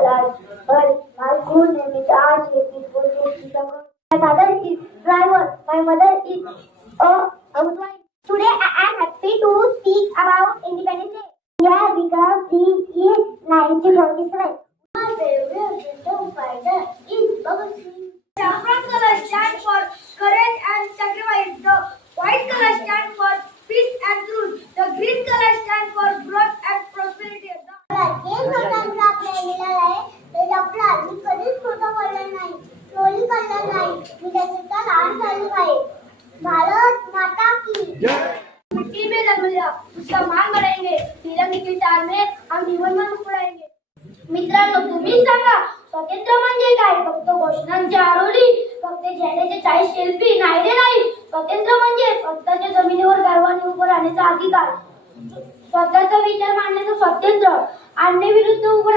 garage, but my school name is R.J. Peaceful Safety Sangam. My father is driver. My mother is a housewife. Today I am happy to speak about Independence Day. India became free in 1947. My favorite freedom fighter is Bhagat Singh. The saffron color stands for courage and sacrifice. The white color stands for peace and truth. The green color stands for growth and prosperity. स्वातंत्र्य आपल्याला मिळालं आहे ते आपलं आधी कधीच खोटं बोललं नाही, चोरी करणार नाही. मी त्याचा लहान चालू आहे. भारत माता की मिट्टी में जन्म लिया उसका मान बढ़ाएंगे. तिरंगे की तार में हम जीवन में उतराएंगे. मित्रांनो, तुम्ही सांगा स्वातंत्र्य म्हणजे काय? फक्त घोषणांची आरोळी, फक्त झेंड्याचे 40 शिल्पी नाही रे नाही. स्वातंत्र्य म्हणजे स्वतःच्या जमिनीवर गर्वाने उभं राहण्याचा अधिकार, स्वतःचा विचार मांडण्याचं स्वातंत्र्य, अन्यायाविरुद्ध उभं